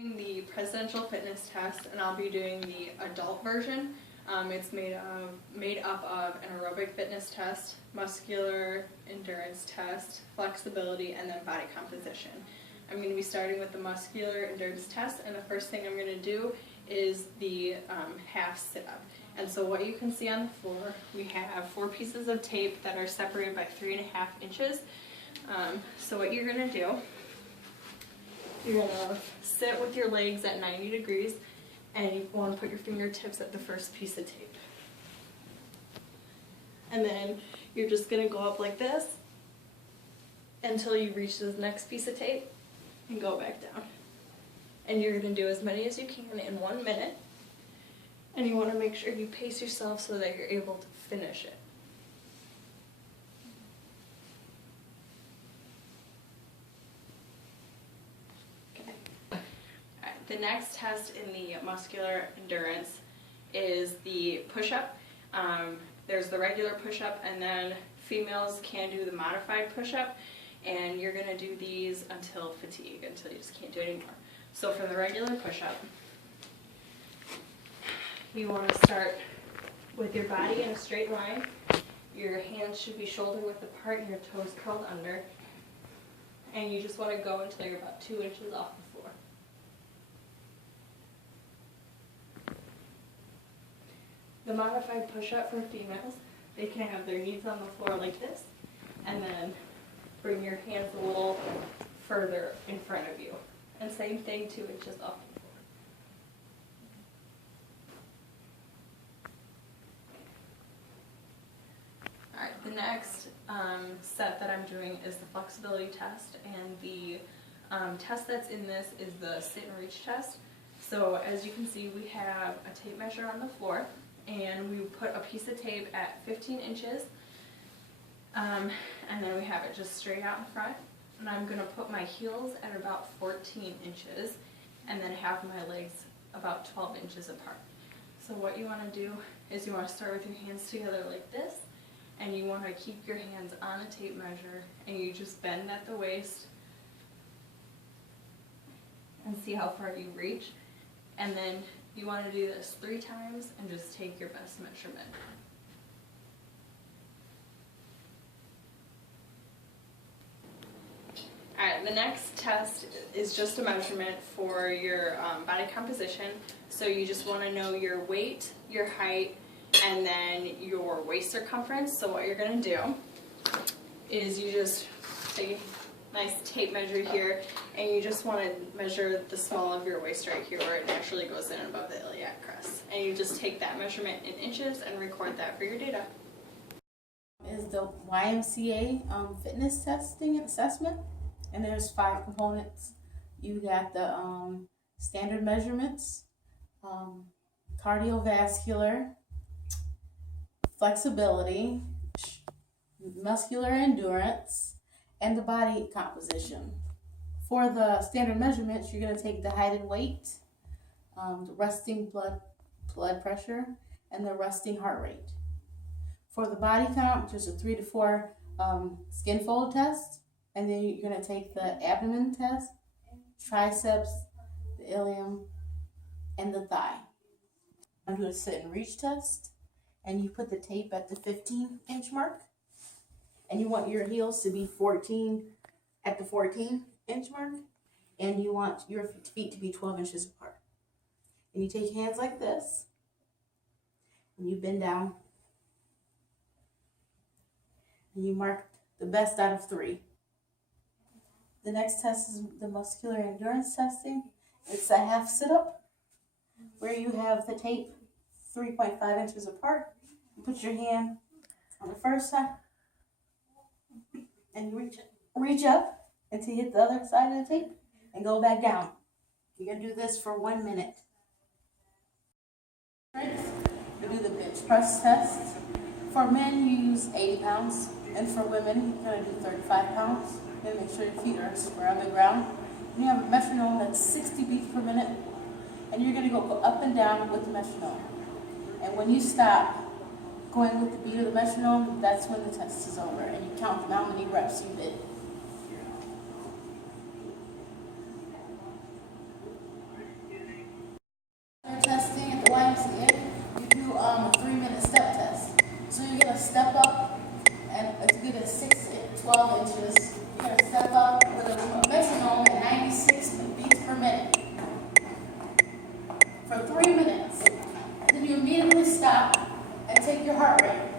The presidential fitness test, and I'll be doing the adult version. It's made up of an aerobic fitness test, muscular endurance test, flexibility, and then body composition. I'm going to be starting with the muscular endurance test, and the first thing I'm going to do is the half sit-up. And so what you can see on the floor, we have 4 pieces of tape that are separated by 3.5 inches. So what you're going to do, you're going to sit with your legs at 90 degrees, and you want to put your fingertips at the first piece of tape. And then you're just going to go up like this until you reach the next piece of tape and go back down. And you're going to do as many as you can in 1 minute. And you want to make sure you pace yourself so that you're able to finish it. The next test in the muscular endurance is the push-up. There's the regular push-up, and then females can do the modified push-up, and you're going to do these until fatigue, until you just can't do it anymore. So for the regular push-up, you want to start with your body in a straight line. Your hands should be shoulder width apart and your toes curled under, and you just want to go until you're about 2 inches off the floor. The modified push-up for females, they can have their knees on the floor like this, and then bring your hands a little further in front of you. And same thing, 2 inches off the floor. Alright, the next set that I'm doing is the flexibility test, and the test that's in this is the sit and reach test. So as you can see, we have a tape measure on the floor, and we put a piece of tape at 15 inches, and then we have it just straight out in front, and I'm going to put my heels at about 14 inches, and then have my legs about 12 inches apart. So what you want to do is you want to start with your hands together like this, and you want to keep your hands on a tape measure, and you just bend at the waist, and see how far you reach, and then you want to do this 3 times and just take your best measurement. Alright, the next test is just a measurement for your body composition. So you just want to know your weight, your height, and then your waist circumference. So what you're going to do is you just take a nice tape measure here, and you just want to measure the small of your waist right here where it naturally goes in above the iliac crest. And you just take that measurement in inches and record that for your data. Is the YMCA fitness testing and assessment, and there's 5 components. You got the standard measurements, cardiovascular, flexibility, muscular endurance, and the body composition. For the standard measurements, you're going to take the height and weight, the resting blood pressure, and the resting heart rate. For the body comp, there's a 3 to 4 skin fold test, and then you're going to take the abdomen test, triceps, the ilium, and the thigh. I'm doing a sit and reach test, and you put the tape at the 15-inch mark, and you want your heels to be 14 at the 14-inch mark, and you want your feet to be 12 inches apart. And you take hands like this, and you bend down, and you mark the best out of 3. The next test is the muscular endurance testing. It's a half sit-up, where you have the tape 3.5 inches apart. You put your hand on the first side, and you reach up until you hit the other side of the tape and go back down. You're going to do this for 1 minute. You do the bench press test. For men, you use 80 pounds, and for women, you're going to do 35 pounds. You're going to make sure your feet are square on the ground. And you have a metronome that's 60 beats per minute, and you're going to go up and down with the metronome. And when you stop going with the beat of the metronome, that's when the test is over, and you count how many reps you did. take your heart rate.